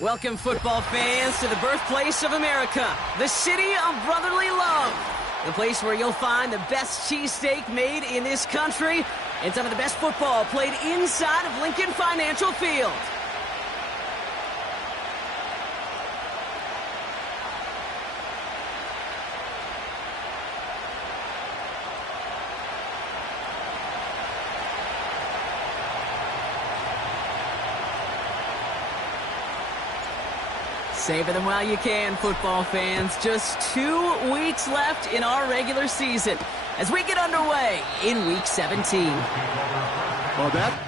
Welcome, football fans, to the birthplace of America, the city of brotherly love. The place where you'll find the best cheesesteak made in this country and some of the best football played inside of Lincoln Financial Field. Savor them while you can, football fans. Just 2 weeks left in our regular season as we get underway in Week 17. Well, that...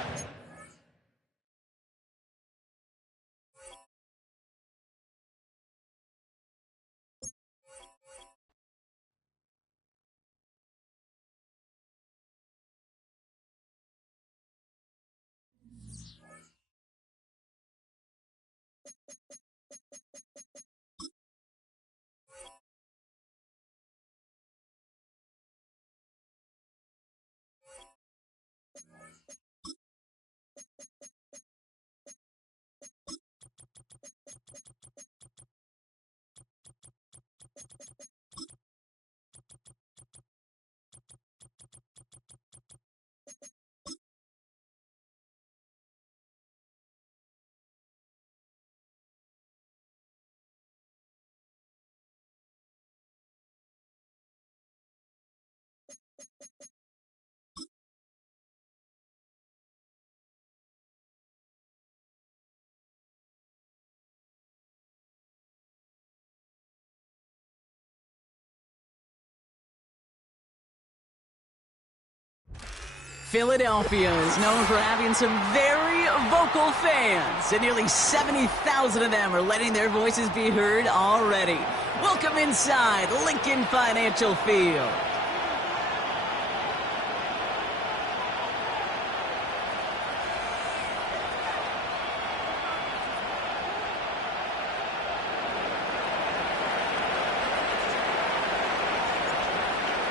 Philadelphia is known for having some very vocal fans, and nearly 70,000 of them are letting their voices be heard already. Welcome inside Lincoln Financial Field.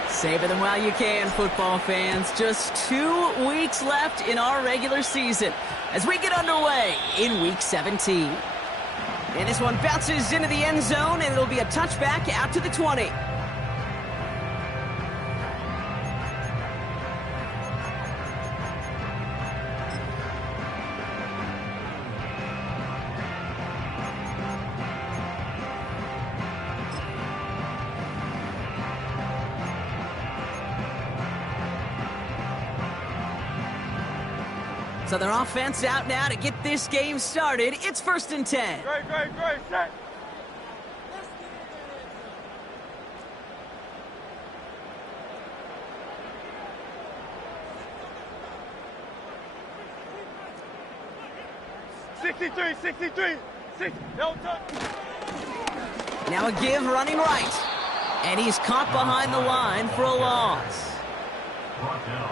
Savor them while you can, football fans. Just 2 weeks left in our regular season as we get underway in Week 17. And this one bounces into the end zone, and it'll be a touchback out to the 20. So their offense out now to get this game started. It's 1st and 10. Great, set. Now a give running right. And he's caught behind the line for a loss.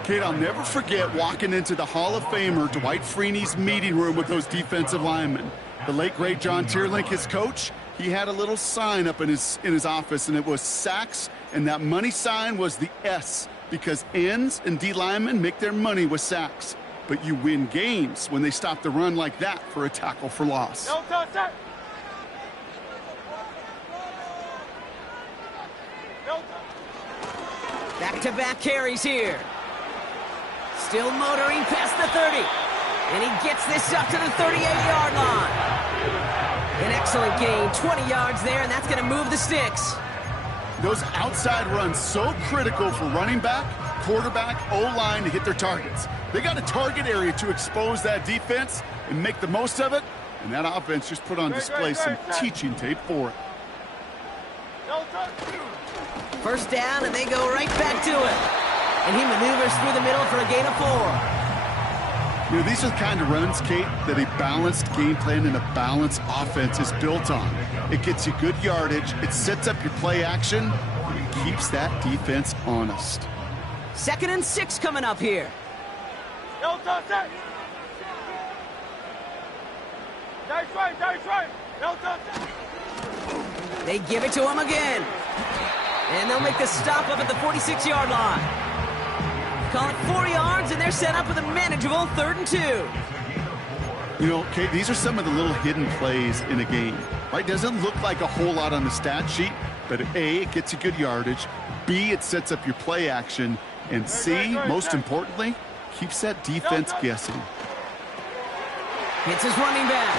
Kid, I'll never forget walking into the Hall of Famer Dwight Freeney's meeting room with those defensive linemen. The late, great John Teerlink, his coach, he had a little sign up in his office, and it was sacks, and that money sign was the S, because ends and D linemen make their money with sacks. But you win games when they stop the run like that for a tackle for loss. Back-to-back carries here. Still motoring past the 30. And he gets this up to the 38-yard line. An excellent gain, 20 yards there, and that's going to move the sticks. Those outside runs so critical for running back, quarterback, O-line to hit their targets. They got a target area to expose that defense and make the most of it, and that offense just put on display some teaching tape for it. First down, and they go right back to it. And he maneuvers through the middle for a gain of 4. You know, these are the kind of runs, Kate, that a balanced game plan and a balanced offense is built on. It gets you good yardage, it sets up your play action, and it keeps that defense honest. 2nd and 6 coming up here. They give it to him again. And they'll make the stop up at the 46-yard line. Call it 4 yards, and they're set up with a manageable 3rd and 2. You know, Kate, these are some of the little hidden plays in a game, right? Doesn't look like a whole lot on the stat sheet, but A, it gets you good yardage, B, it sets up your play action, and C, most importantly, keeps that defense guessing. Hits his running back.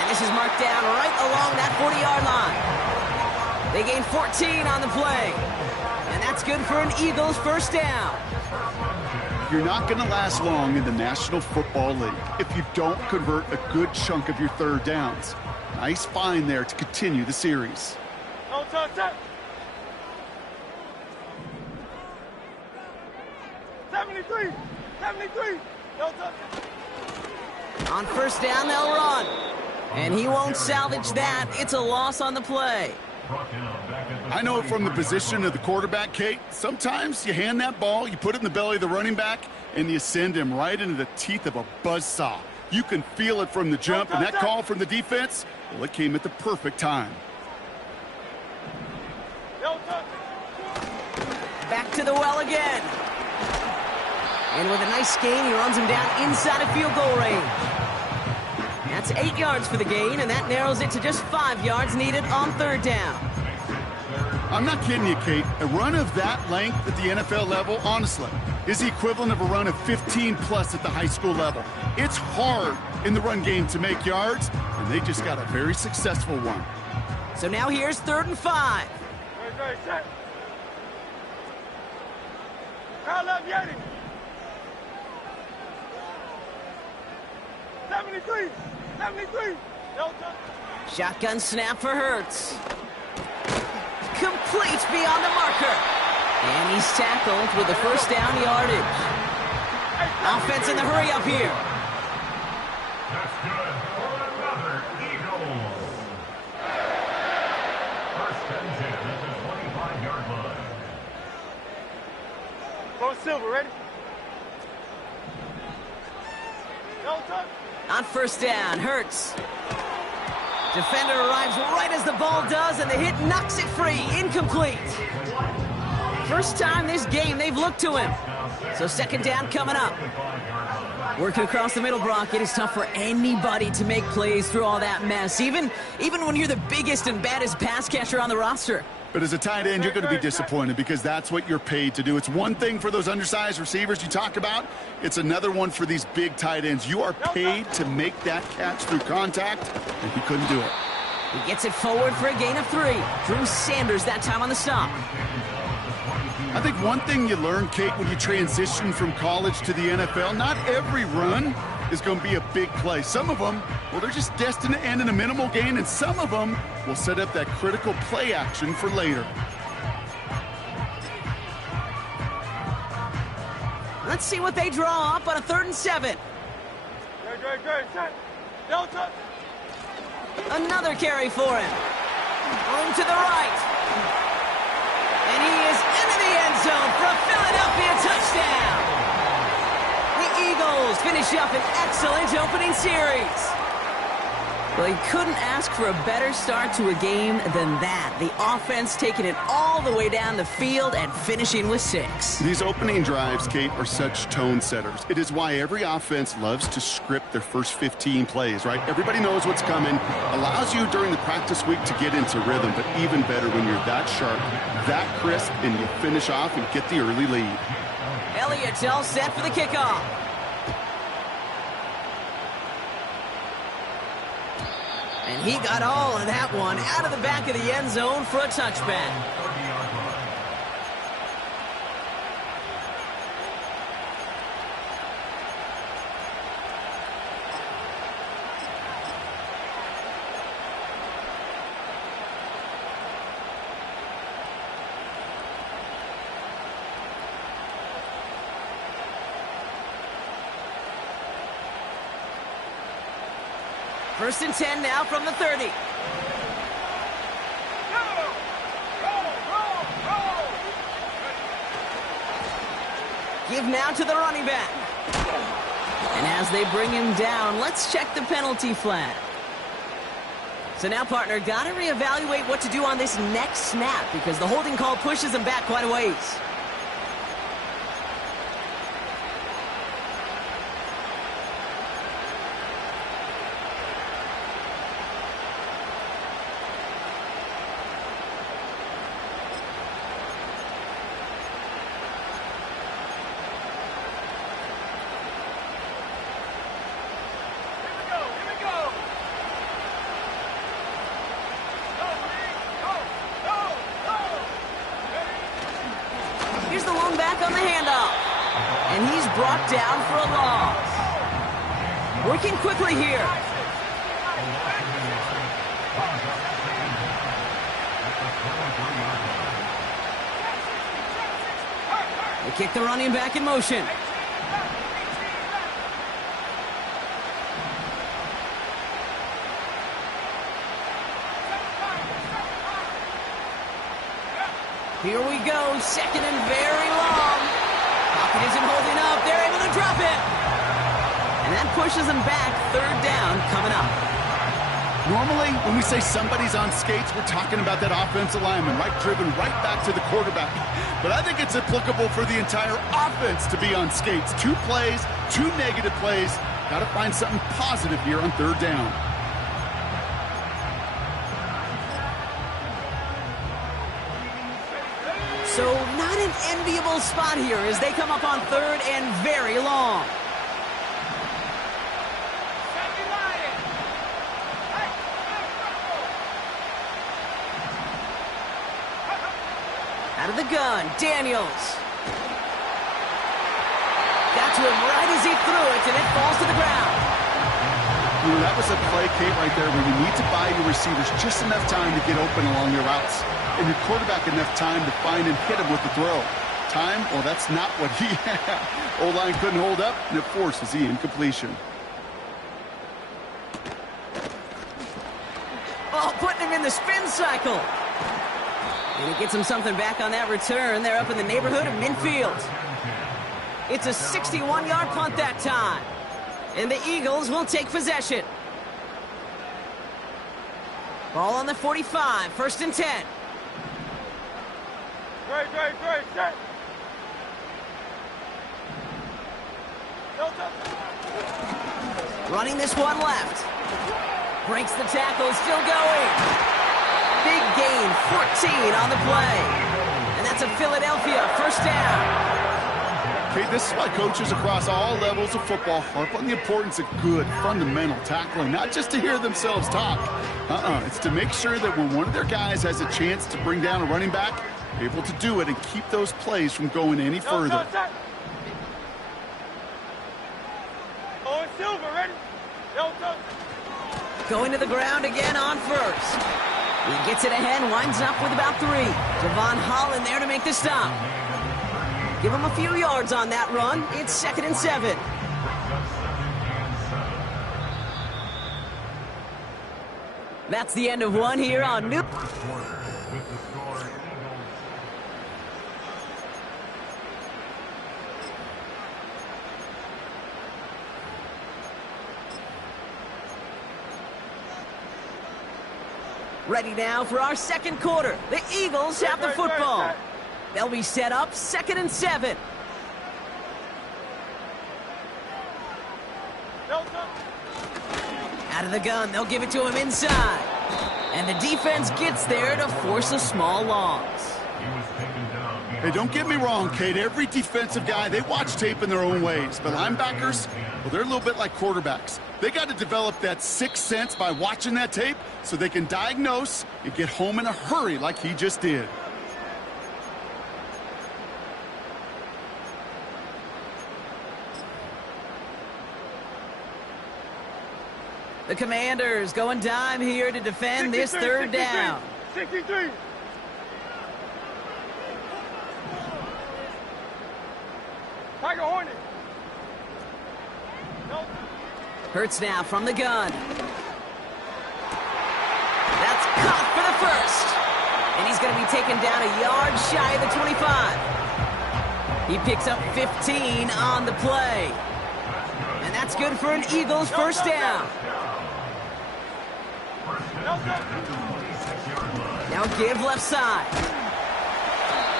And this is marked down right along that 40-yard line. They gain 14 on the play. And that's good for an Eagles first down. You're not going to last long in the National Football League if you don't convert a good chunk of your third downs. Nice find there to continue the series. No touch. 73. No touch. On first down, they'll run. And he won't salvage that. It's a loss on the play. I know from the position of the quarterback, Kate, sometimes you hand that ball, you put it in the belly of the running back, and you send him right into the teeth of a buzzsaw. You can feel it from the jump, and that call from the defense, well, it came at the perfect time. Back to the well again. And with a nice gain, he runs him down inside of field goal range. That's 8 yards for the gain, and that narrows it to just 5 yards needed on third down. I'm not kidding you, Kate. A run of that length at the NFL level, honestly, is the equivalent of a run of 15-plus at the high school level. It's hard in the run game to make yards, and they just got a very successful one. So now here's 3rd and 5. Right, set. Crowd left, Yeti. 73. No touch. Shotgun snap for Hurts. Complete beyond the marker. And he's tackled with the first down yardage. Offense in the hurry up here. That's good for another Eagles. First and 10 at the 25-yard line. Go Silver, ready? No touch. On first down, Hurts. Defender arrives right as the ball does, and the hit knocks it free. Incomplete. First time this game they've looked to him. So second down coming up. Working across the middle, Brock. It is tough for anybody to make plays through all that mess, even when you're the biggest and baddest pass catcher on the roster. But as a tight end, you're going to be disappointed because that's what you're paid to do. It's one thing for those undersized receivers you talk about. It's another one for these big tight ends. You are paid to make that catch through contact, and he couldn't do it. He gets it forward for a gain of 3. Drew Sanders that time on the stop. I think one thing you learn, Kate, when you transition from college to the NFL, not every run is going to be a big play. Some of them, well, they're just destined to end in a minimal gain, and some of them will set up that critical play action for later. Let's see what they draw up on a 3rd and 7. Great. Set. No touch. Another carry for him. Room to the right. And he is into the end zone for a Philadelphia touchdown. The Eagles finish up an excellent opening series. Well, he couldn't ask for a better start to a game than that. The offense taking it all the way down the field and finishing with 6. These opening drives, Kate, are such tone setters. It is why every offense loves to script their first 15 plays, right? Everybody knows what's coming. Allows you during the practice week to get into rhythm, but even better when you're that sharp, that crisp, and you finish off and get the early lead. Elliott's all set for the kickoff. And he got all of that one out of the back of the end zone for a touchback. First and 10 now from the 30. Give now to the running back. And as they bring him down, let's check the penalty flag. So now, partner, got to reevaluate what to do on this next snap because the holding call pushes him back quite a ways. on the handoff. And he's brought down for a loss. Working quickly here. They kick the running back in motion. Here we go, second and very long. Pocket isn't holding up. They're able to drop it. And that pushes them back. Third down coming up. Normally, when we say somebody's on skates, we're talking about that offensive lineman, right? Driven right back to the quarterback. But I think it's applicable for the entire offense to be on skates. 2 plays, 2 negative plays. Got to find something positive here on third down. So not an enviable spot here as they come up on third and very long. Out of the gun, Daniels. Got to him right as he threw it, and it falls to the ground. You know, that was a play, Kate, right there where you need to buy your receivers just enough time to get open along their routes. And your quarterback enough time to find and hit him with the throw. Time? Well, that's not what he had. O-line couldn't hold up, and it forces the incompletion. Oh, putting him in the spin cycle. And he gets him something back on that return. They're up in the neighborhood of midfield. It's a 61-yard punt that time. And the Eagles will take possession. Ball on the 45, first and 10. Great, set. Running this one left. Breaks the tackle, still going. Big gain, 14 on the play. And that's a Philadelphia first down. Okay, this is why coaches across all levels of football harp on the importance of good, fundamental tackling, not just to hear themselves talk. It's to make sure that when one of their guys has a chance to bring down a running back, they're able to do it and keep those plays from going any further. Oh, it's Silver, ready? Going to the ground again on first. He gets it ahead, winds up with about 3. Javon Holland there to make the stop. Give him a few yards on that run. It's second and 7. That's the end of one here on New. Ready now for our second quarter. The Eagles have the football. They'll be set up second and 7. Out of the gun, they'll give it to him inside. And the defense gets there to force a small loss. Hey, don't get me wrong, Kate. Every defensive guy, they watch tape in their own ways. But linebackers, well, they're a little bit like quarterbacks. They got to develop that sixth sense by watching that tape so they can diagnose and get home in a hurry like he just did. The Commanders going dime here to defend this third down. 63. Tiger Hornet. Hurts now from the gun. That's caught for the first. And he's going to be taken down a yard shy of the 25. He picks up 15 on the play. And that's good for an Eagles first down. Now give left side.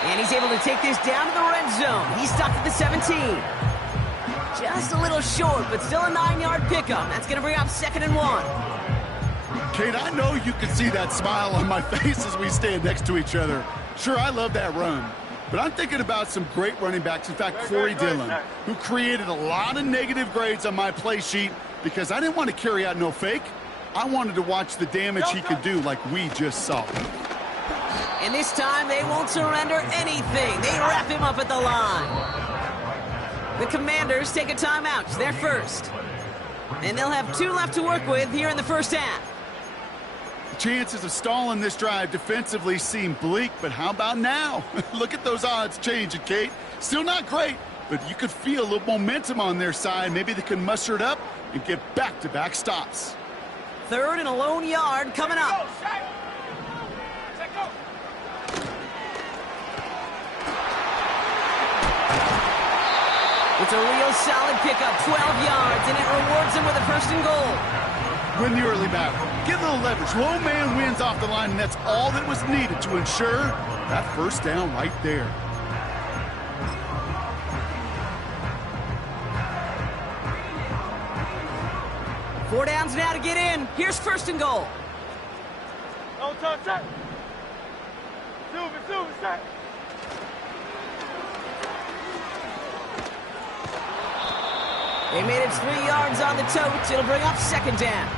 And he's able to take this down to the red zone. He's stopped at the 17. Just a little short, but still a 9-yard pickup. That's going to bring up second and 1. Kate, I know you can see that smile on my face as we stand next to each other. Sure, I love that run. But I'm thinking about some great running backs. In fact, Corey Dillon, who created a lot of negative grades on my play sheet because I didn't want to carry out no fake. I wanted to watch the damage he could do like we just saw. And this time, they won't surrender anything. They wrap him up at the line. The Commanders take a timeout. They're first. And they'll have 2 left to work with here in the first half. The chances of stalling this drive defensively seem bleak, but how about now? Look at those odds changing, Kate. Still not great, but you could feel a little momentum on their side. Maybe they can muster it up and get back-to-back stops. 3rd and a lone yard coming up. It's a real solid pickup, 12 yards, and it rewards him with a 1st and goal. Win the early battle. Get a little leverage. Low man wins off the line, and that's all that was needed to ensure that 1st down right there. Four downs now to get in. Here's 1st and goal. No touch, set. Silver, set. They made it 3 yards on the tote. It'll bring up 2nd down.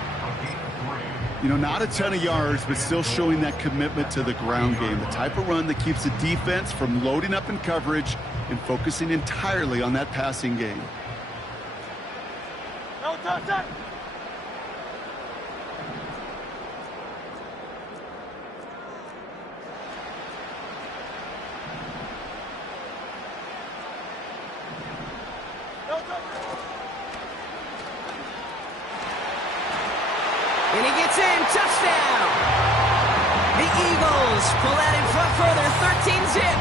You know, not a ton of yards, but still showing that commitment to the ground game. The type of run that keeps the defense from loading up in coverage and focusing entirely on that passing game. No touch, set. And he gets in. Touchdown. The Eagles pull that in front further. 13-zip.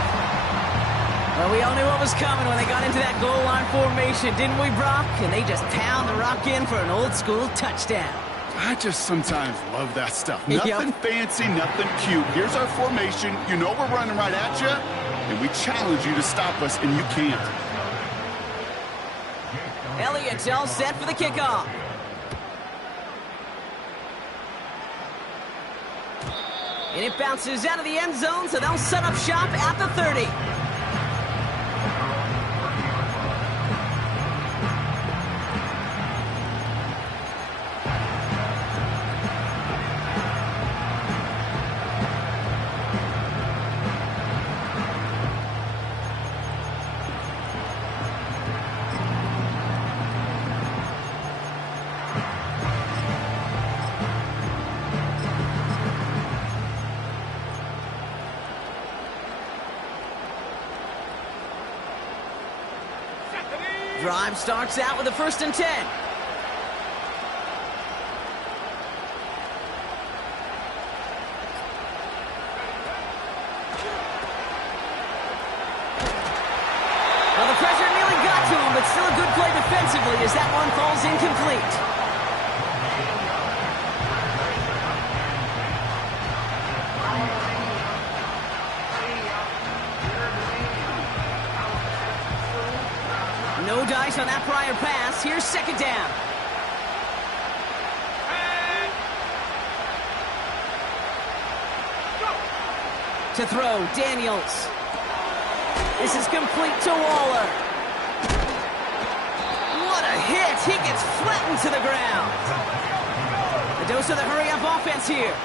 Well, we all knew what was coming when they got into that goal line formation, didn't we, Brock? And they just pound the rock in for an old-school touchdown. I just sometimes love that stuff. Yep. Nothing fancy, nothing cute. Here's our formation. You know we're running right at you, and we challenge you to stop us, and you can't. Elliott's all set for the kickoff. And it bounces out of the end zone, so they'll set up shop at the 30. Drive starts out with a 1st and 10. Well, the pressure nearly got to him, but still a good play defensively as that one falls incomplete. No dice on that prior pass. Here's 2nd down. To throw, Daniels. This is complete to Waller. What a hit. He gets flattened to the ground. The dose of the hurry-up offense here.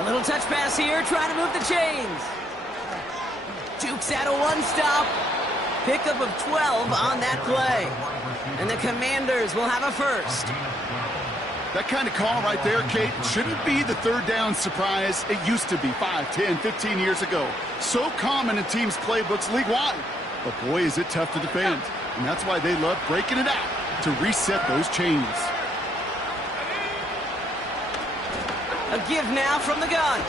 A little touch pass here, trying to move the chains. Jukes out a 1-stop. Pickup of 12 on that play. And the Commanders will have a 1st. That kind of call right there, Kate, shouldn't be the 3rd down surprise. It used to be 5, 10, 15 years ago. So common in teams' playbooks league-wide. But boy, is it tough to defend. And that's why they love breaking it out to reset those chains. A give now from the gun.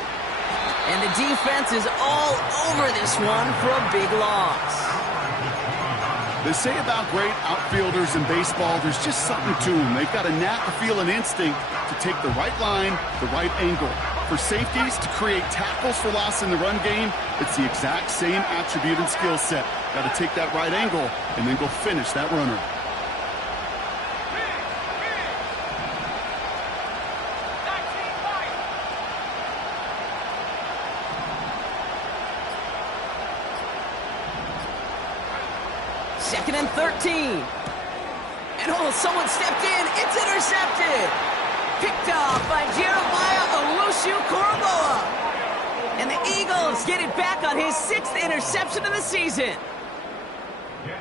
And the defense is all over this one for a big loss. They say about great outfielders in baseball, there's just something to them. They've got a knack, a feel, an instinct to take the right line, the right angle. For safeties to create tackles for loss in the run game, it's the exact same attribute and skill set. Got to take that right angle and then go finish that runner. 2nd and 13. And oh, someone stepped in. It's intercepted. Picked off by Jeremiah Owusu-Koramoah. And the Eagles get it back on his 6th interception of the season.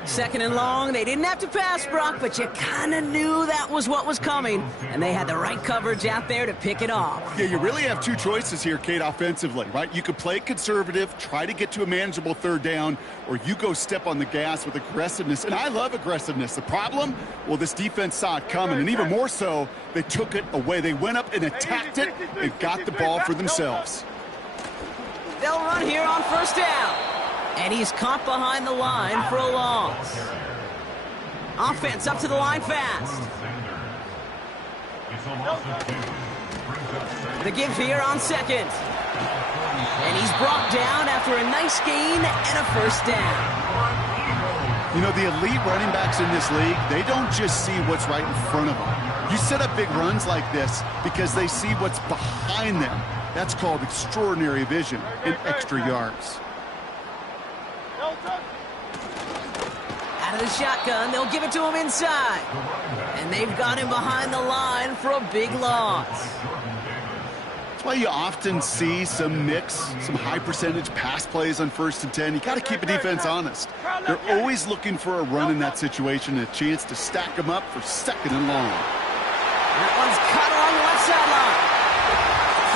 2nd and long. They didn't have to pass, Brock, but you kind of knew that was what was coming. And they had the right coverage out there to pick it off. Yeah, you really have two choices here, Kate, offensively, right? You could play conservative, try to get to a manageable 3rd down, or you go step on the gas with aggressiveness. And I love aggressiveness. The problem? Well, this defense saw it coming, and even more so, they took it away. They went up and attacked it and got the ball for themselves. They'll run here on 1st down. And he's caught behind the line for a loss. Offense up to the line fast. The give here on 2nd. And he's brought down after a nice gain and a 1st down. You know, the elite running backs in this league, they don't just see what's right in front of them. You set up big runs like this because they see what's behind them. That's called extraordinary vision and extra yards. Out of the shotgun, they'll give it to him inside. And they've got him behind the line for a big loss. That's why you often see some mix, some high percentage pass plays on 1st and 10. You got to keep a defense honest. They're always looking for a run in that situation, a chance to stack them up for 2nd and long. That one's cut along the left sideline.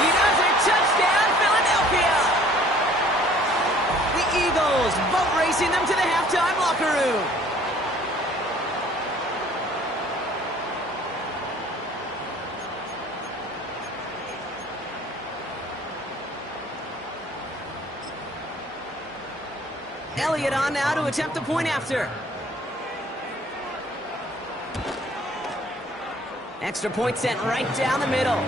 He does it. Touchdown, Philadelphia. The Eagles boat racing them to the halftime locker room. Elliott on now to attempt the point after. Extra point sent right down the middle.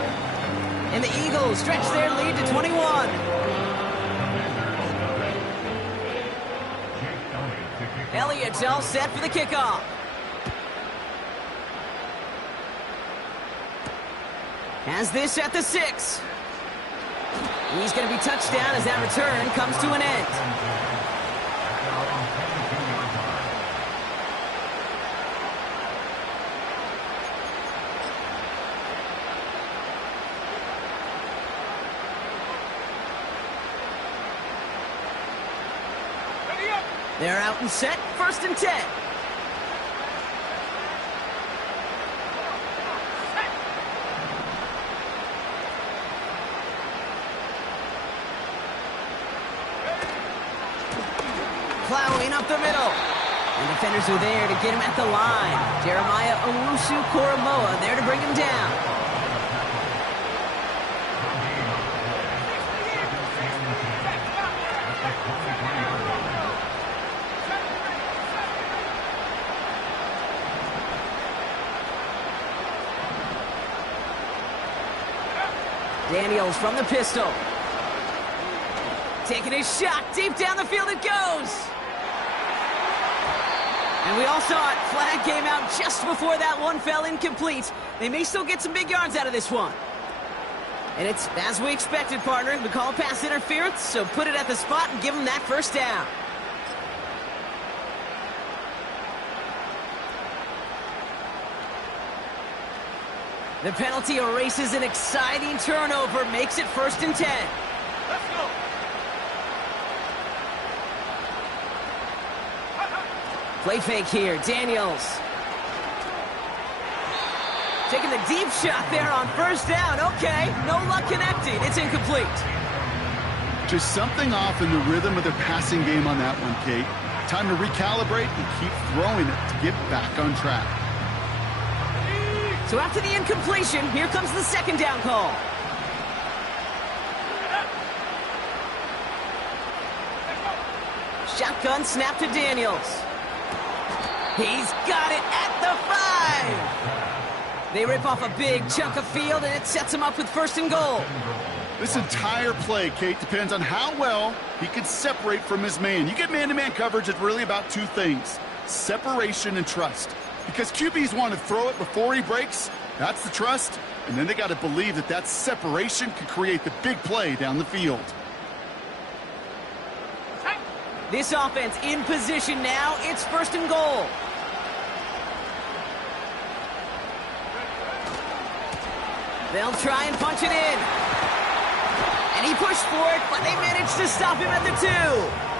And the Eagles stretch their lead to 21. Elliott's all set for the kickoff. Has this at the 6. He's going to be touched down as that return comes to an end. They're out and set, 1st and 10. Plowing up the middle. And defenders are there to get him at the line. Jeremiah Owusu-Koramoah there to bring him down. Daniels from the pistol. Taking a shot. Deep down the field it goes. And we all saw it. Flag came out just before that one fell incomplete. They may still get some big yards out of this one. And it's as we expected, partner. We call pass interference, so put it at the spot and give them that 1st down. The penalty erases an exciting turnover, makes it 1st and 10. Let's go. Play fake here, Daniels. Taking the deep shot there on 1st down. Okay, no luck connecting. It's incomplete. Just something off in the rhythm of their passing game on that one, Kate. Time to recalibrate and keep throwing it to get back on track. So after the incompletion, here comes the 2nd down call. Shotgun snap to Daniels. He's got it at the 5. They rip off a big chunk of field, and it sets him up with 1st and goal. This entire play, Kate, depends on how well he can separate from his man. You get man-to-man coverage, it's really about 2 things: separation and trust. Because QBs want to throw it before he breaks. That's the trust. And then they got to believe that that separation can create the big play down the field. This offense in position now. It's 1st and goal. They'll try and punch it in. And he pushed for it, but they managed to stop him at the 2.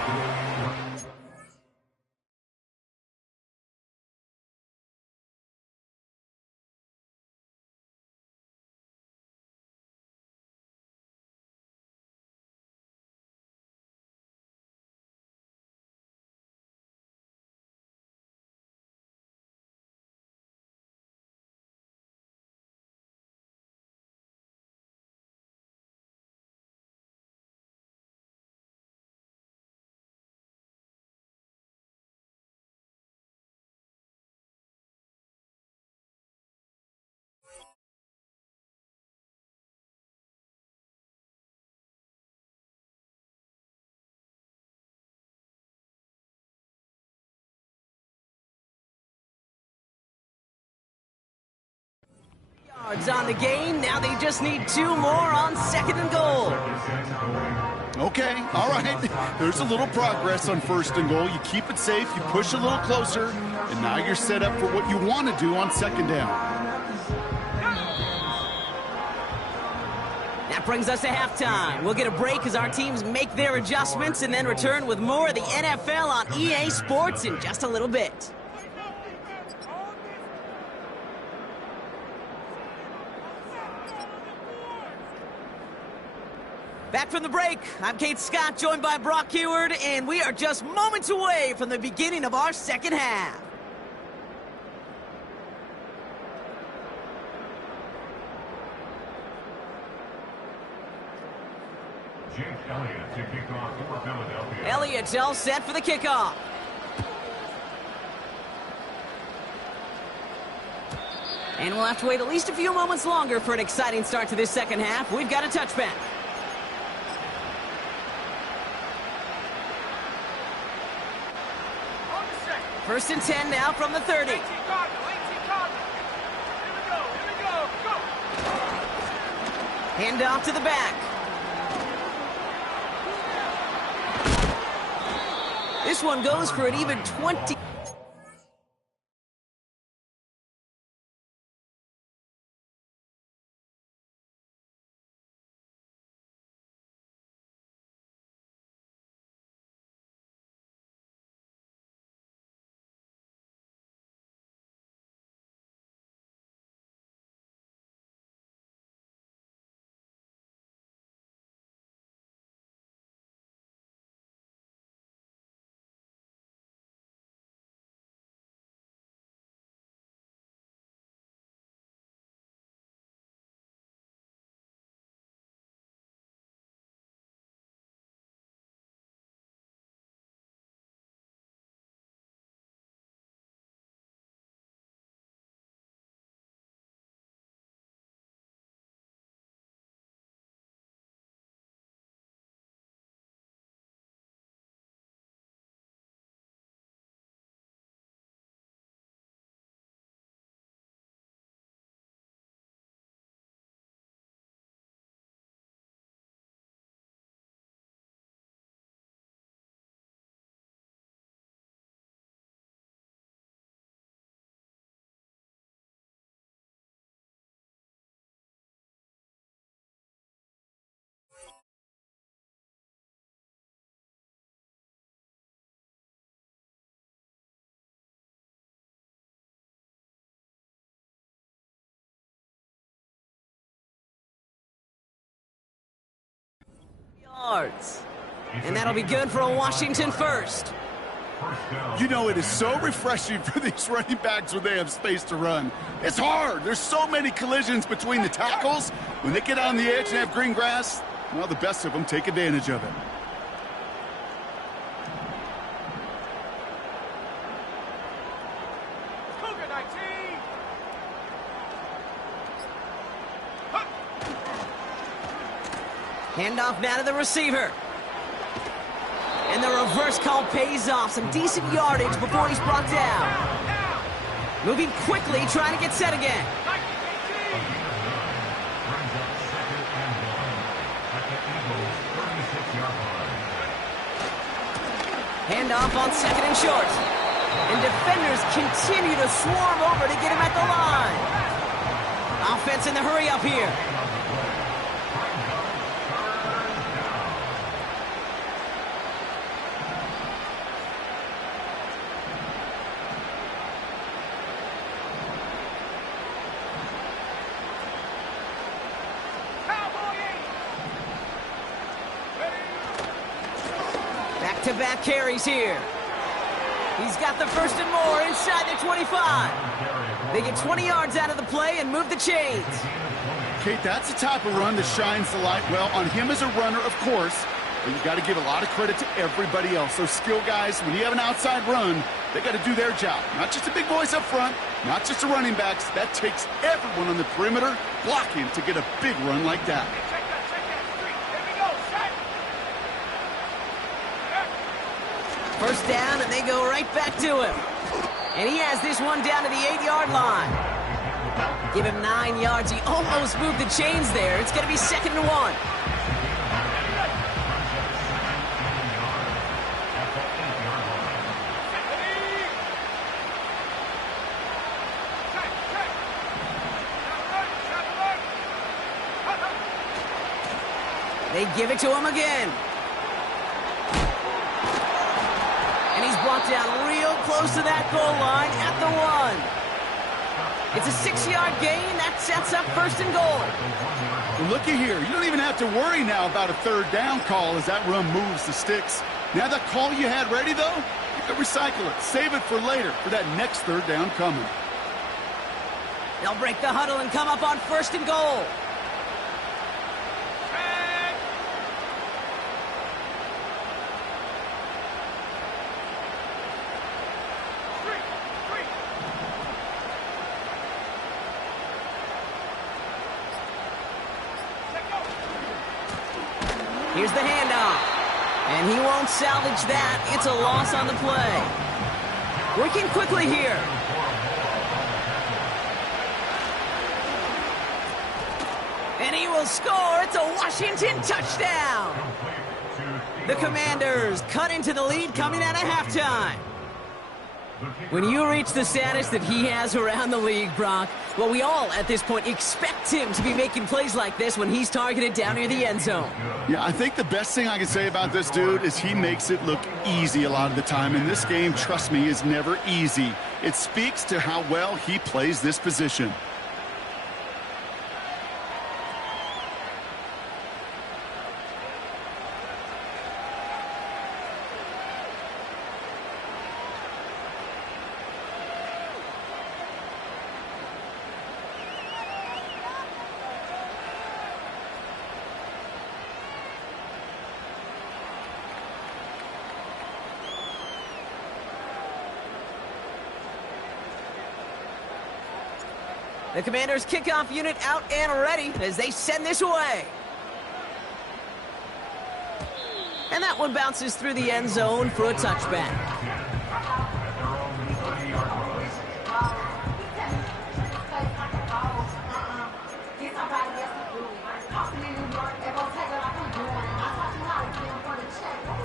Yards on the gain. Now they just need 2 more on 2nd and goal. Okay, all right. There's a little progress on 1st and goal. You keep it safe, you push a little closer, and now you're set up for what you want to do on 2nd down. That brings us to halftime. We'll get a break as our teams make their adjustments and then return with more of the NFL on EA Sports in just a little bit. Back from the break, I'm Kate Scott, joined by Brock Heward, and we are just moments away from the beginning of our 2nd half. Jake Elliott to kick off for Philadelphia. Elliott's all set for the kickoff. And we'll have to wait at least a few moments longer for an exciting start to this 2nd half. We've got a touchback. 1st and 10 now from the 30. Hand off to the back. This one goes for an even 20. Yards. And that'll be good for a Washington 1st. You know, it is so refreshing for these running backs when they have space to run. It's hard. There's so many collisions between the tackles. When they get on the edge and have green grass, well, the best of them take advantage of it. Handoff now to the receiver. And the reverse call pays off. Some decent yardage before he's brought down. Moving quickly, trying to get set again. Handoff on second and short. And defenders continue to swarm over to get him at the line. Offense in the hurry up here. Back-to-back carries here. He's got the first and more inside the 25. They get 20 yards out of the play and move the chains. Kate, that's the type of run that shines the light well on him as a runner, of course, but you got to give a lot of credit to everybody else. Those skill guys, when you have an outside run, they got to do their job. Not just the big boys up front, not just the running backs. That takes everyone on the perimeter blocking to get a big run like that. First down, and they go right back to him. And he has this one down to the 8-yard line. Give him 9 yards. He almost moved the chains there. It's going to be 2nd and 1. They give it to him again. And he's brought down real close to that goal line at the 1. It's a 6-yard gain. That sets up 1st and goal. Well, looky here. You don't even have to worry now about a 3rd down call as that run moves the sticks. Now that call you had ready, though, you can recycle it. Save it for later for that next 3rd down coming. They'll break the huddle and come up on 1st and goal. Here's the handoff. And he won't salvage that. It's a loss on the play. Working quickly here. And he will score. It's a Washington touchdown. The Commanders cut into the lead coming out of halftime. When you reach the status that he has around the league, Brock, well, we all at this point expect him to be making plays like this when he's targeted down near the end zone. Yeah, I think the best thing I can say about this dude is he makes it look easy a lot of the time. And this game, trust me, is never easy. It speaks to how well he plays this position. The Commanders' kickoff unit out and ready as they send this away. And that one bounces through the end zone for a touchback.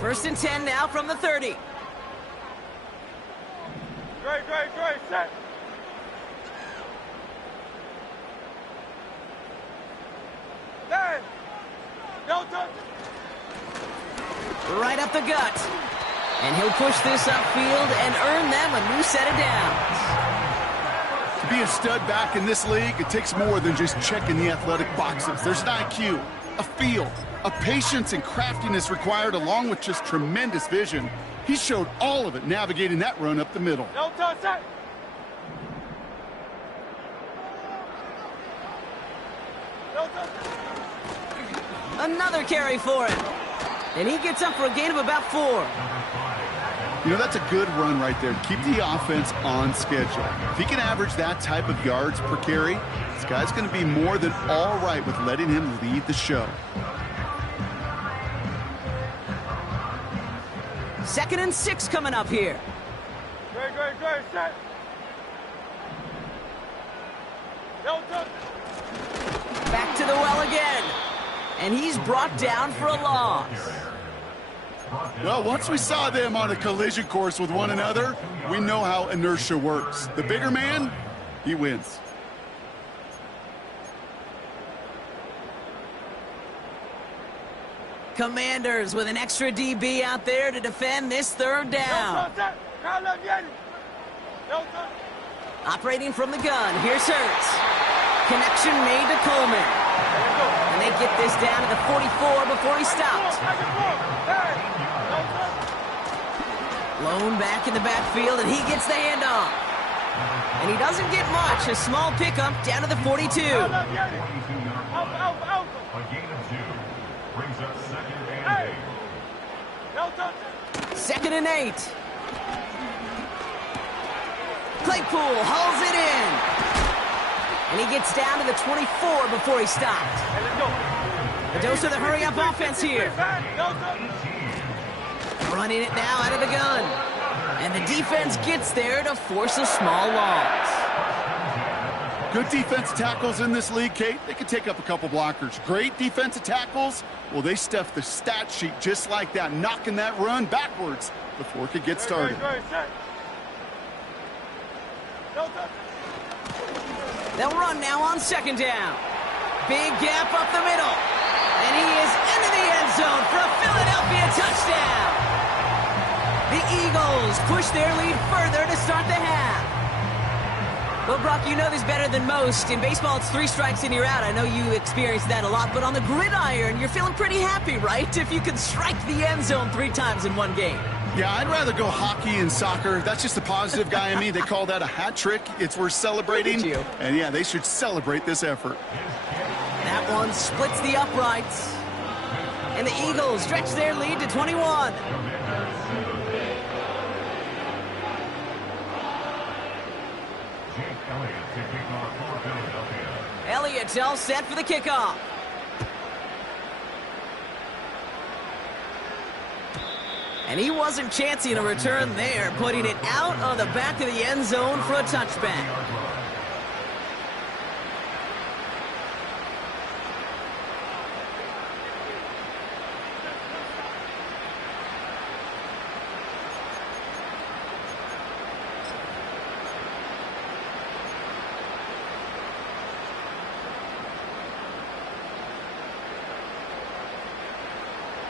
First and 10 now from the 30. Great, set. Right up the gut. And he'll push this upfield and earn them a new set of downs. To be a stud back in this league, it takes more than just checking the athletic boxes. There's an IQ, a feel, a patience and craftiness required along with just tremendous vision. He showed all of it navigating that run up the middle. No touch that. Another carry for him. And he gets up for a gain of about 4. You know, that's a good run right there to keep the offense on schedule. If he can average that type of yards per carry, this guy's going to be more than all right with letting him lead the show. 2nd and 6 coming up here. Great, set. No touch. Back to the well again. And he's brought down for a loss. Well, once we saw them on a collision course with one another, we know how inertia works. The bigger man, he wins. Commanders with an extra DB out there to defend this third down. Operating from the gun, here's Hurts. Connection made to Coleman. And they get this down to the 44 before he stopped. Lone back in the backfield, and he gets the handoff. And he doesn't get much. A small pickup down to the 42. A gain of 2 brings up second and 8. Second and 8. Claypool hauls it in. And he gets down to the 24 before he stopped. A dose of the hurry-up offense here. Running it now out of the gun. And the defense gets there to force a small loss. Good defensive tackles in this league, Kate. They can take up a couple blockers. Great defensive tackles, well, they stuff the stat sheet just like that, knocking that run backwards before it could get started. They'll run now on second down. Big gap up the middle. And he is into the end zone for a Philadelphia touchdown. The Eagles push their lead further to start the half. Well, Brock, you know this better than most. In baseball, it's 3 strikes and you're out. I know you experienced that a lot, but on the gridiron, you're feeling pretty happy, right? If you can strike the end zone 3 times in one game. Yeah, I'd rather go hockey and soccer. That's just the positive guy in me. They call that a hat trick. It's worth celebrating. You. And yeah, they should celebrate this effort. That one splits the uprights. And the Eagles stretch their lead to 21. Elliott's all set for the kickoff. And he wasn't chancing a return there, putting it out of the back of the end zone for a touchback.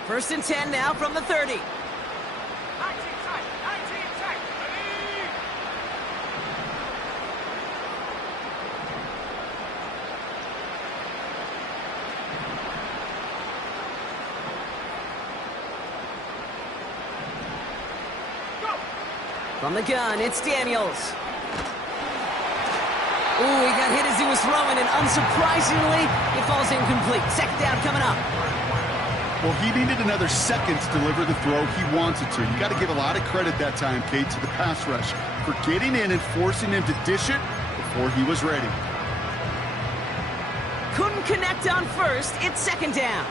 First and 10 now from the 30. From the gun, it's Daniels. Ooh, he got hit as he was throwing, and unsurprisingly, it falls incomplete. Second down coming up. Well, he needed another second to deliver the throw he wanted to. You got to give a lot of credit that time, Kate, to the pass rush for getting in and forcing him to dish it before he was ready. Couldn't connect on first. It's second down.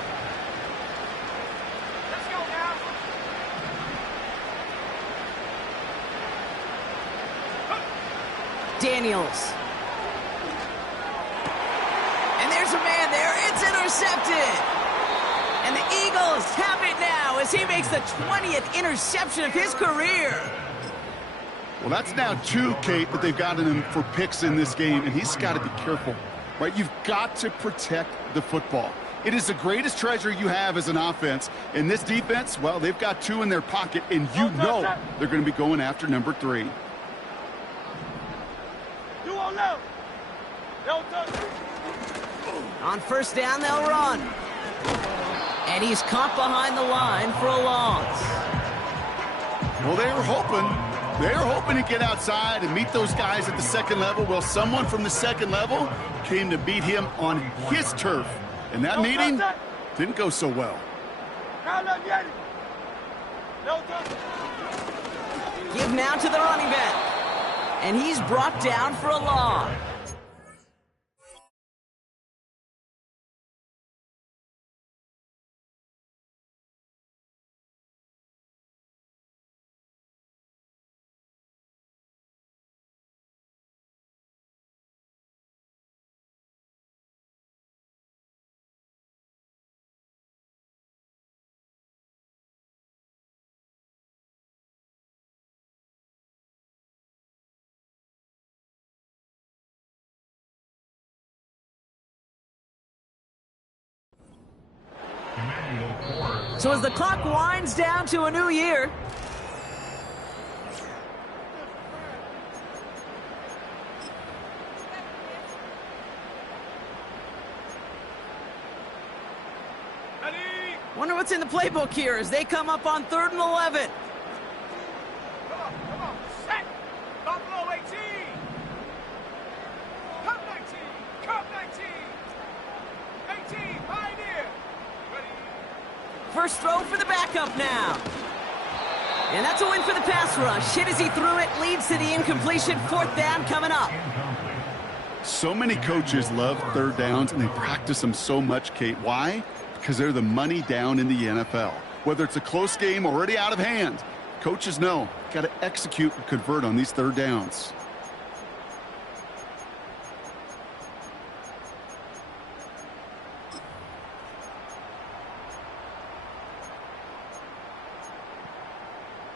Let's go now. Daniels. And there's a man there. It's intercepted. And the Eagles have it now as he makes the 20th interception of his career. Well, that's now 2, Kate, that they've gotten him for picks in this game, and he's got to be careful, right? You've got to protect the football. It is the greatest treasure you have as an offense. In this defense, well, they've got 2 in their pocket, and you know they're going to be going after number 3. You won't know. On first down, they'll run. And he's caught behind the line for a loss. Well, they were hoping to get outside and meet those guys at the second level. Well, someone from the second level came to beat him on his turf. And that meeting didn't go so well. Give now to the running back. And he's brought down for a loss. So as the clock winds down to a new year, wonder what's in the playbook here as they come up on 3rd and 11. Come on, set! Buffalo 18! Cup 19! Cup 19! 18, Pioneer! Ready? First throw for the backup now. And that's a win for the pass rush. Hit as he threw it, leads to the incompletion. 4th down coming up. So many coaches love 3rd downs, and they practice them so much, Kate. Why? Because they're the money down in the NFL. Whether it's a close game already out of hand, coaches know, got to execute and convert on these 3rd downs.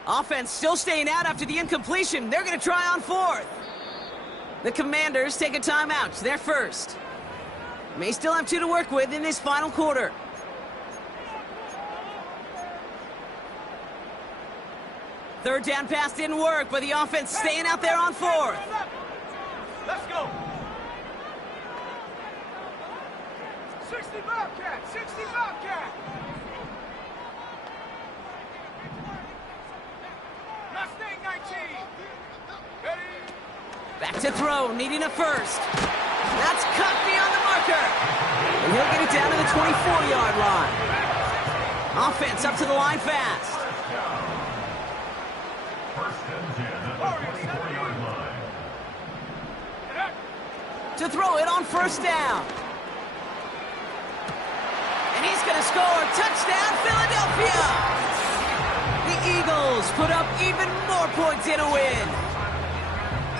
Offense still staying out after the incompletion. They're going to try on 4th. The Commanders take a timeout. They're first. May still have 2 to work with in this final quarter. Third down pass didn't work, but the offense staying out there on 4th. Let's go! 60 Bobcat! 60 Bobcat! Mustang 19! Ready? Back to throw, needing a first. That's cut beyond the marker. And he'll get it down to the 24-yard line. Offense up to the line fast. To throw it on 1st down. And he's going to score. Touchdown, Philadelphia! The Eagles put up even more points in a win.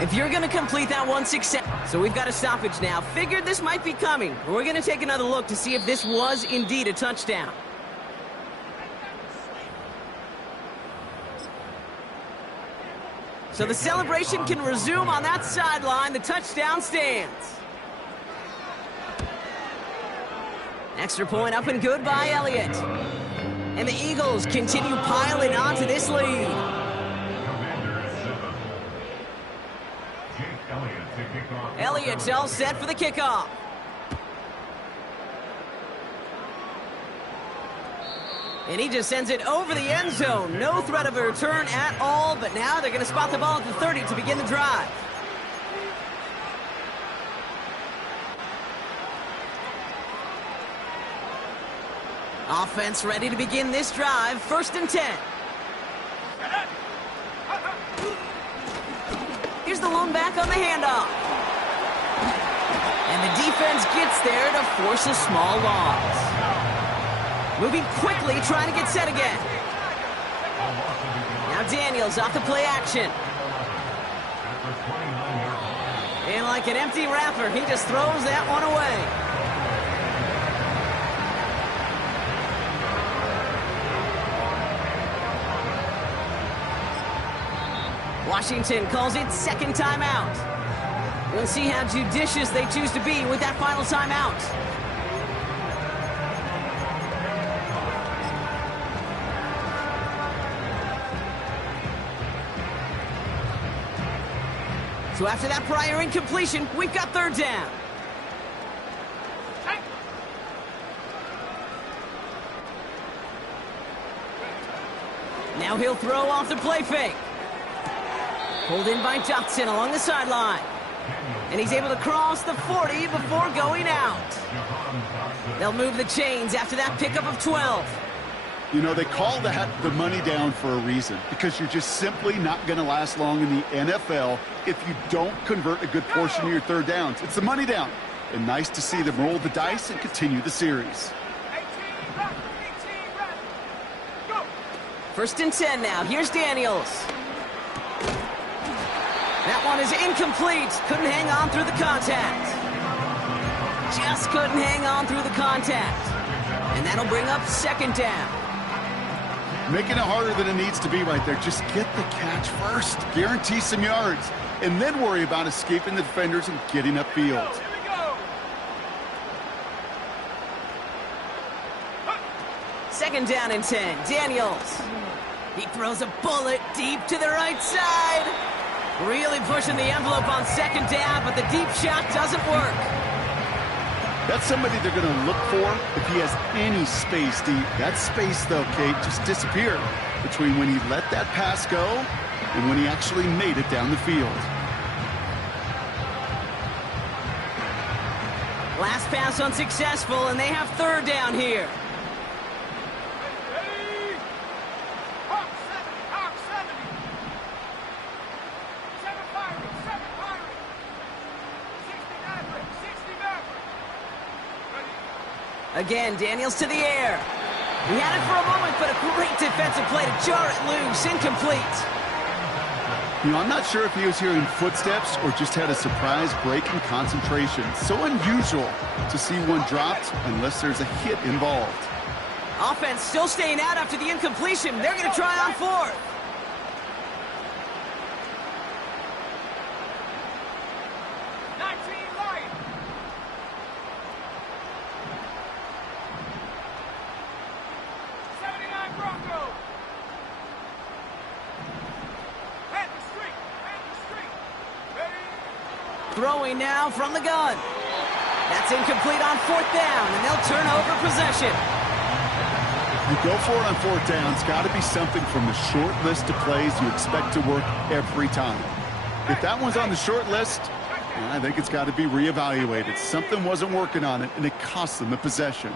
If you're going to complete that one success. So we've got a stoppage now. Figured this might be coming. We're going to take another look to see if this was indeed a touchdown. So the celebration can resume on that sideline. The touchdown stands. Extra point up and good by Elliott. And the Eagles continue piling onto this lead. Elliott all set for the kickoff. And he just sends it over the end zone. No threat of a return at all, but now they're going to spot the ball at the 30 to begin the drive. Offense ready to begin this drive. 1st and 10. Here's the lone back on the handoff. And the defense gets there to force a small loss. Moving quickly, trying to get set again. Now Daniels off the play action. And like an empty wrapper, he just throws that one away. Washington calls it 2nd timeout. We'll see how judicious they choose to be with that final timeout. So after that prior incompletion, we've got 3rd down. Now he'll throw off the play fake. Pulled in by Johnson along the sideline. And he's able to cross the 40 before going out. They'll move the chains after that pickup of 12. You know, they call that the money down for a reason, because you're just simply not going to last long in the NFL if you don't convert a good portion of your 3rd downs. It's the money down. And nice to see them roll the dice and continue the series. 1st and 10 now. Here's Daniels. That one is incomplete. Couldn't hang on through the contact. Just couldn't hang on through the contact. And that'll bring up 2nd down. Making it harder than it needs to be right there. Just get the catch first. Guarantee some yards. And then worry about escaping the defenders and getting upfield. 2nd second down and 10. Daniels. He throws a bullet deep to the right side. Really pushing the envelope on second down, but the deep shot doesn't work. That's somebody they're going to look for if he has any space deep. That space, though, Kate, just disappeared between when he let that pass go and when he actually made it down the field. Last pass unsuccessful, and they have third down here. Ready? Hawk 70. 7 firing. 60 Maverick. 60 Maverick. Ready? Again, Daniels to the air. He had it for a moment, but a great defensive play to jar it loose. Incomplete. You know, I'm not sure if he was hearing footsteps or just had a surprise break in concentration. So unusual to see one dropped unless there's a hit involved. Offense still staying out after the incompletion. They're going to try on fourth. Throwing now from the gun. That's incomplete on fourth down, and they'll turn over possession. You go for it on fourth down. It's got to be something from the short list of plays you expect to work every time. If that one's on the short list, I think it's got to be reevaluated. Something wasn't working on it, and it cost them the possession.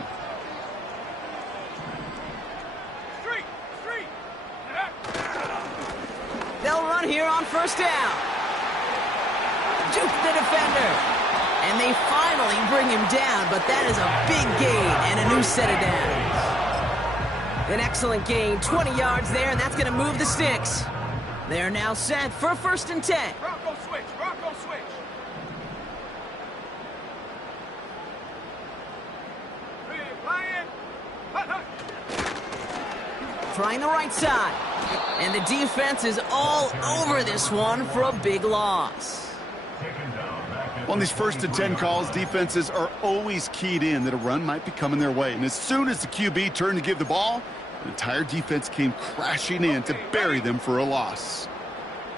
They'll run here on first down. Juke the defender. And they finally bring him down, but that is a big gain and a new set of downs. An excellent gain, 20 yards there, and that's going to move the sticks. They're now set for first and 10. Bronco switch. Trying the right side. And the defense is all over this one for a big loss. On these first and 10 calls, defenses are always keyed in that a run might be coming their way. And as soon as the QB turned to give the ball, the entire defense came crashing in to bury them for a loss.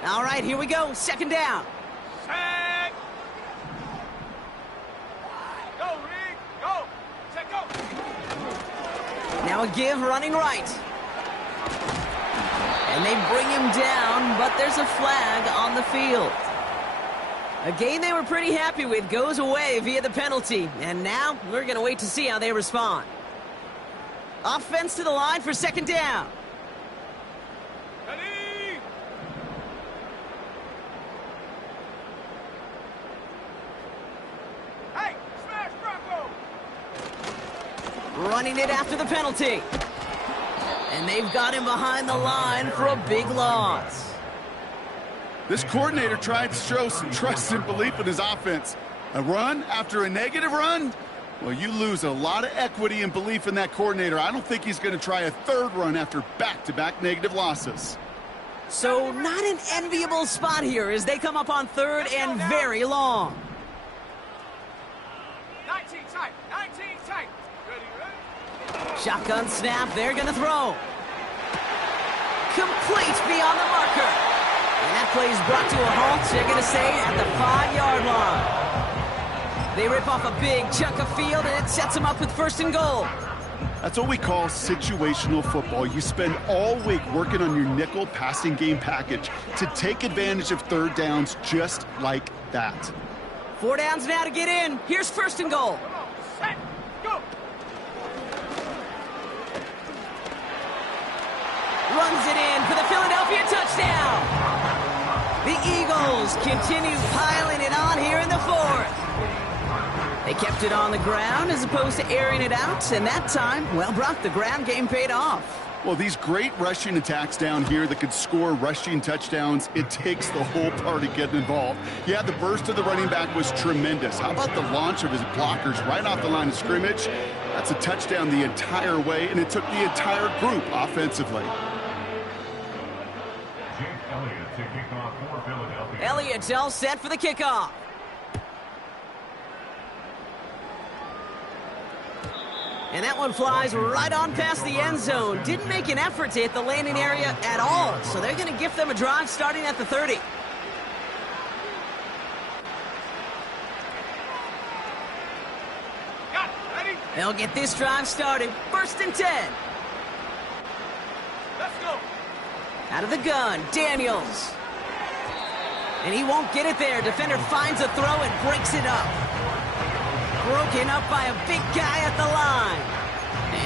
All right, here we go. Second down. Set. Go, Rick. Go. Set, go. Now a give running right. And they bring him down, but there's a flag on the field. A game they were pretty happy with goes away via the penalty. And now we're going to wait to see how they respond. Offense to the line for second down. Ready? Hey, smash Bronco. Running it after the penalty. And they've got him behind the line for a big loss. This coordinator tried to show some trust and belief in his offense. A run after a negative run? Well, you lose a lot of equity and belief in that coordinator. I don't think he's going to try a third run after back-to-back negative losses. So not an enviable spot here as they come up on third and very long. 19 tight. Ready? Shotgun snap, they're going to throw. Complete beyond the marker. And that play is brought to a halt, they're going to say, at the 5-yard line. They rip off a big chunk of field, and it sets them up with first and goal. That's what we call situational football. You spend all week working on your nickel passing game package to take advantage of third downs just like that. 4 downs now to get in. Here's first and goal. Come on. Set. Go. Runs it in for the Philadelphia touchdown. The Eagles continue piling it on here in the fourth. They kept it on the ground as opposed to airing it out, and that time, well, Brock, the ground game paid off. Well, these great rushing attacks down here that could score rushing touchdowns, it takes the whole party getting involved. Yeah, the burst of the running back was tremendous. How about the launch of his blockers right off the line of scrimmage? That's a touchdown the entire way, and it took the entire group offensively. Elliott's all set for the kickoff. And that one flies right on past the end zone. Didn't make an effort to hit the landing area at all. So they're going to gift them a drive starting at the 30. Got it. Ready? They'll get this drive started. 1st and 10. Let's go. Out of the gun, Daniels. And he won't get it there. Defender finds a throw and breaks it up. Broken up by a big guy at the line.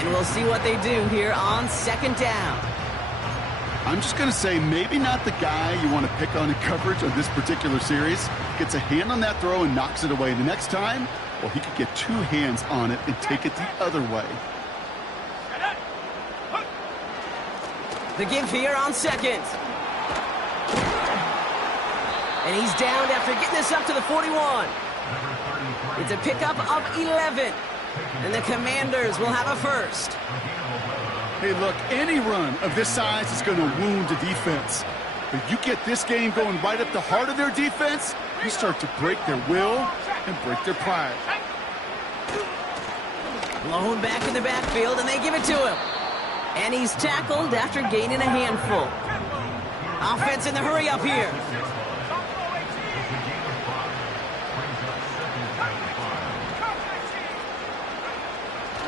And we'll see what they do here on 2nd down. I'm just going to say maybe not the guy you want to pick on in coverage on this particular series. Gets a hand on that throw and knocks it away. The next time, well, he could get 2 hands on it and take it the other way. The give here on 2nd. And he's downed after getting this up to the 41. It's a pickup of 11. And the Commanders will have a 1st. Hey, look, any run of this size is going to wound the defense. But you get this game going right at the heart of their defense, you start to break their will and break their pride. Blown back in the backfield, and they give it to him. And he's tackled after gaining a handful. Offense in the hurry up here.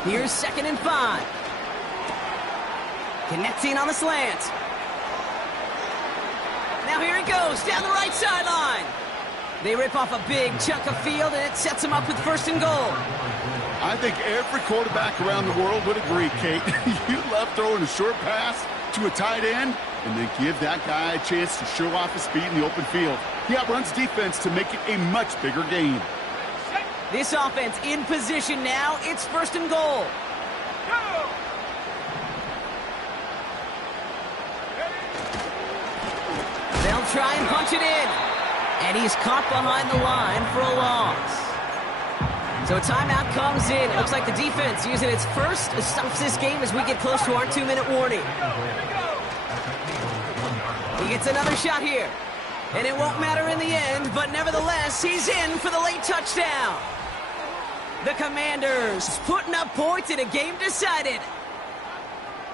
Here's 2nd and 5. Connecting on the slant. Now here he goes, down the right sideline. They rip off a big chunk of field, and it sets him up with 1st and goal. I think every quarterback around the world would agree, Kate. You love throwing a short pass to a tight end and then give that guy a chance to show off his speed in the open field. He outruns defense to make it a much bigger game. This offense in position now. It's 1st and goal. Go. They'll try and punch it in. And he's caught behind the line for a loss. So a timeout comes in. It looks like the defense using its first stops this game as we get close to our 2-minute warning. He gets another shot here. And it won't matter in the end, but nevertheless, he's in for the late touchdown. The Commanders putting up points in a game decided.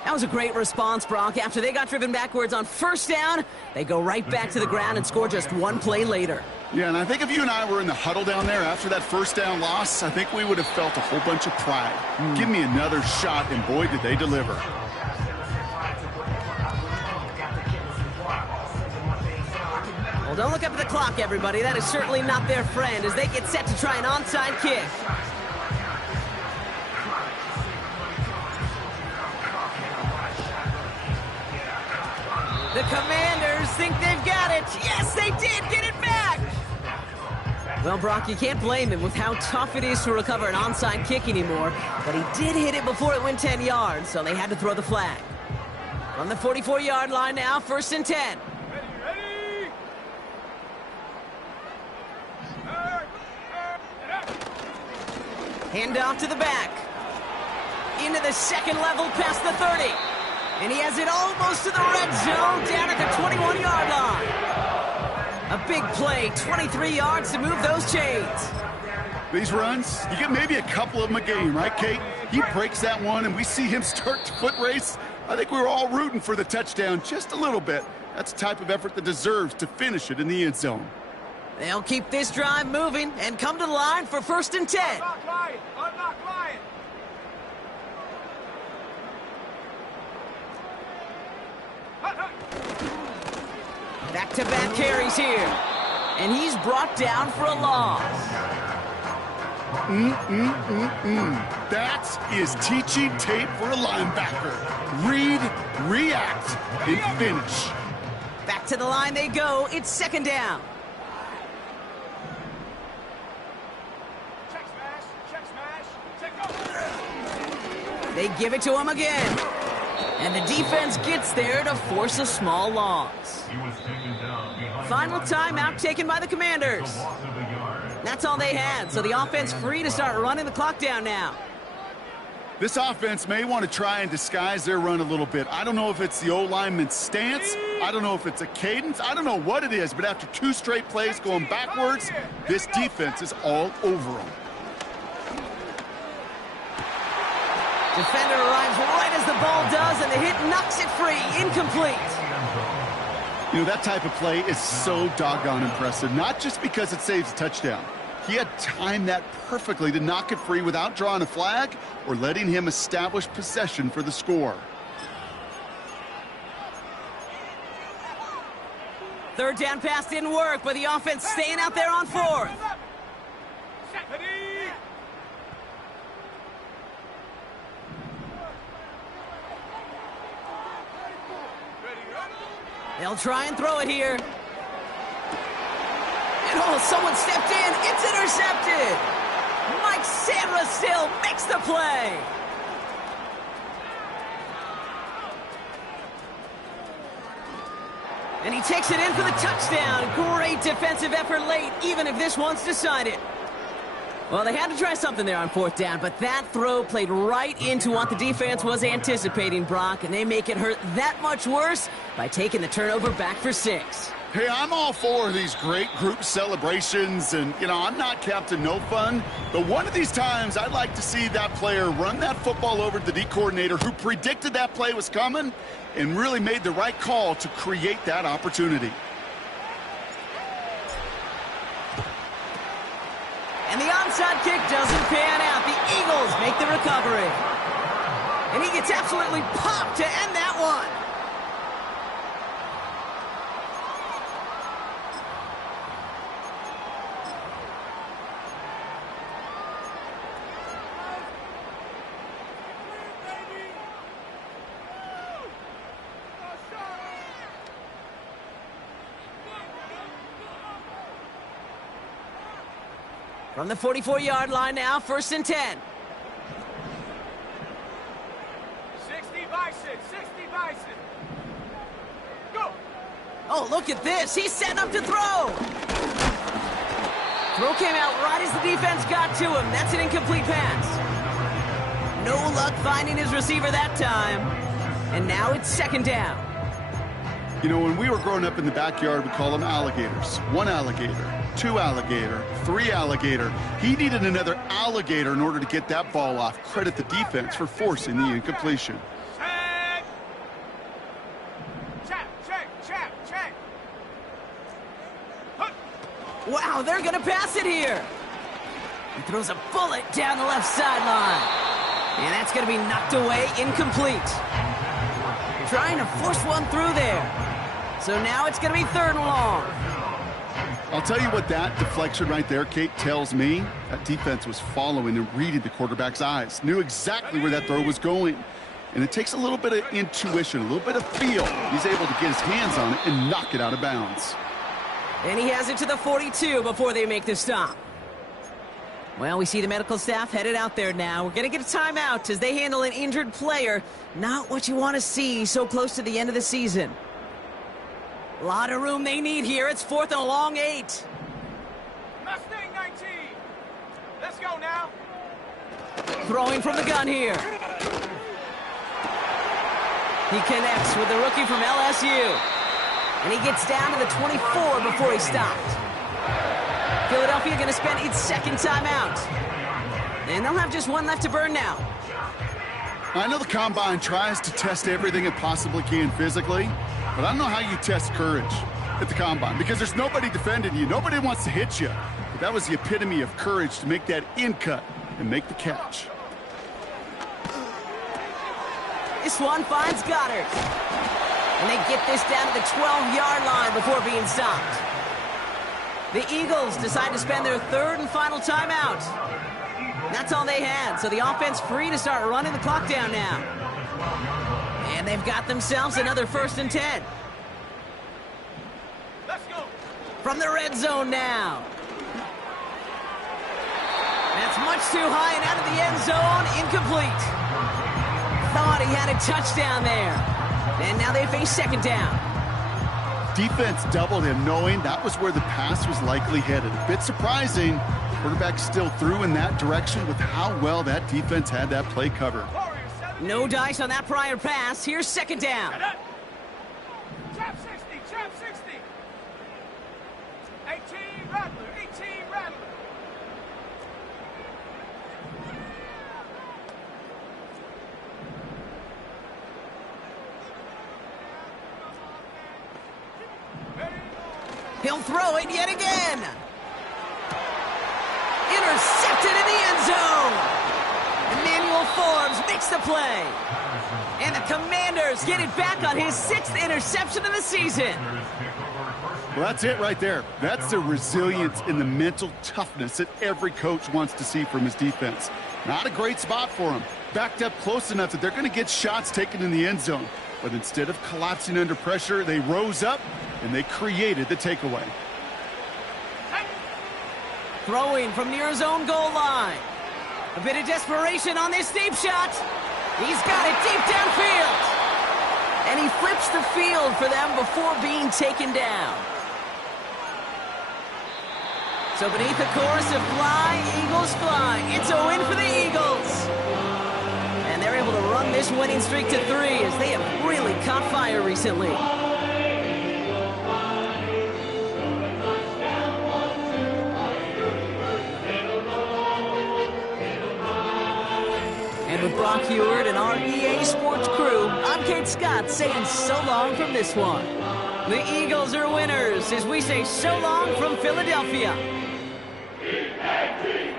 That was a great response, Brock. After they got driven backwards on 1st down, they go right back to the ground and score just 1 play later. Yeah, and I think if you and I were in the huddle down there after that 1st down loss, I think we would have felt a whole bunch of pride. Give me another shot, and boy, did they deliver. Well, don't look up at the clock, everybody. That is certainly not their friend as they get set to try an onside kick. The Commanders think they've got it. Yes, they did get it back. Well, Brock, you can't blame him with how tough it is to recover an onside kick anymore. But he did hit it before it went 10 yards, so they had to throw the flag. On the 44-yard line now, 1st and 10. Ready. Hand off to the back. Into the 2nd level past the 30. And he has it almost to the red zone, down at the 21-yard line. A big play, 23 yards to move those chains. These runs, you get maybe a couple of them a game, right, Kate? He breaks that one, and we see him start to foot race. I think we were all rooting for the touchdown just a little bit. That's the type of effort that deserves to finish it in the end zone. They'll keep this drive moving and come to the line for 1st and 10. Unlock Lion. Unlock Lion. Back-to-back carries here. And he's brought down for a loss. That is teaching tape for a linebacker. Read, react, and finish. Back to the line they go. It's 2nd down. Check smash. Check smash. Check go. They give it to him again. And the defense gets there to force a small loss. He was taken down behind Final the timeout taken by the Commanders. loss of a yard. That's all they had, so the offense free to start running the clock down now. This offense may want to try and disguise their run a little bit. I don't know if it's the O-lineman's stance. I don't know if it's a cadence. I don't know what it is, but after 2 straight plays going backwards, this defense is all over them. Defender arrives right as the ball does, and the hit knocks it free. Incomplete. You know, that type of play is so doggone impressive, not just because it saves a touchdown. He had timed that perfectly to knock it free without drawing a flag or letting him establish possession for the score. Third down pass didn't work, but the offense staying out there on fourth. They'll try and throw it here. And oh, someone stepped in. It's intercepted. Mike Sainristil makes the play. And he takes it in for the touchdown. Great defensive effort late, even if this one's decided. Well, they had to try something there on fourth down, but that throw played right into what the defense was anticipating, Brock, and they make it hurt that much worse by taking the turnover back for 6. Hey, I'm all for these great group celebrations, and, you know, I'm not Captain No Fun, but one of these times I'd like to see that player run that football over to the D coordinator who predicted that play was coming and really made the right call to create that opportunity. And the onside kick doesn't pan out. The Eagles make the recovery. And he gets absolutely popped to end that one. From the 44-yard line now, 1st and 10. 60 Bison, 60 Bison. Go! Oh, look at this. He's setting up to throw. Throw came out right as the defense got to him. That's an incomplete pass. No luck finding his receiver that time. And now it's 2nd down. You know, when we were growing up in the backyard, we call them alligators. 1 alligator, 2 alligator, 3 alligator. He needed another alligator in order to get that ball off. Credit the defense for forcing the incompletion. Check! Check, check, check, check. Huh. Wow, they're going to pass it here. He throws a bullet down the left sideline. And that's going to be knocked away, incomplete. Trying to force one through there. So now it's going to be 3rd and long. I'll tell you what that deflection right there, Kate, tells me. That defense was following and reading the quarterback's eyes. Knew exactly where that throw was going. And it takes a little bit of intuition, a little bit of feel. He's able to get his hands on it and knock it out of bounds. And he has it to the 42 before they make the stop. Well, we see the medical staff headed out there now. We're going to get a timeout as they handle an injured player. Not what you want to see so close to the end of the season. A lot of room they need here. It's 4th and a long 8. Mustang 19. Let's go now. Throwing from the gun here. He connects with the rookie from LSU. And he gets down to the 24 before he stopped. Philadelphia going to spend its 2nd timeout. And they'll have just 1 left to burn now. I know the Combine tries to test everything it possibly can physically, but I don't know how you test courage at the Combine because there's nobody defending you. Nobody wants to hit you. But that was the epitome of courage to make that in cut and make the catch. This one finds Goddard. And they get this down to the 12-yard line before being stopped. The Eagles decide to spend their 3rd and final timeout. That's all they had, so the offense free to start running the clock down now. And they've got themselves another 1st and 10. Let's go. From the red zone now. That's much too high and out of the end zone. Incomplete. Thought he had a touchdown there. And now they face 2nd down. Defense doubled him, knowing that was where the pass was likely headed. A bit surprising. Quarterback still threw in that direction with how well that defense had that play covered. No dice on that prior pass. Here's 2nd down. Trap 60, trap 60. 18 Rattler, 18 Rattler. He'll throw it yet again. Intercepted in the end zone. Emmanuel Forbes makes the play. And the Commanders get it back on his 6th interception of the season. Well, that's it right there. That's the resilience and the mental toughness that every coach wants to see from his defense. Not a great spot for him. Backed up close enough that they're going to get shots taken in the end zone. But instead of collapsing under pressure, they rose up and they created the takeaway. Throwing from near his own goal line. A bit of desperation on this deep shot. He's got it deep downfield. And he flips the field for them before being taken down. So beneath the chorus of Fly, Eagles Fly, it's a win for the Eagles. And they're able to run this winning streak to 3 as they have really caught fire recently. And with Brock Heward and our EA Sports crew, I'm Kate Scott saying so long from this one. The Eagles are winners as we say so long from Philadelphia. E-A-G-L-E-S.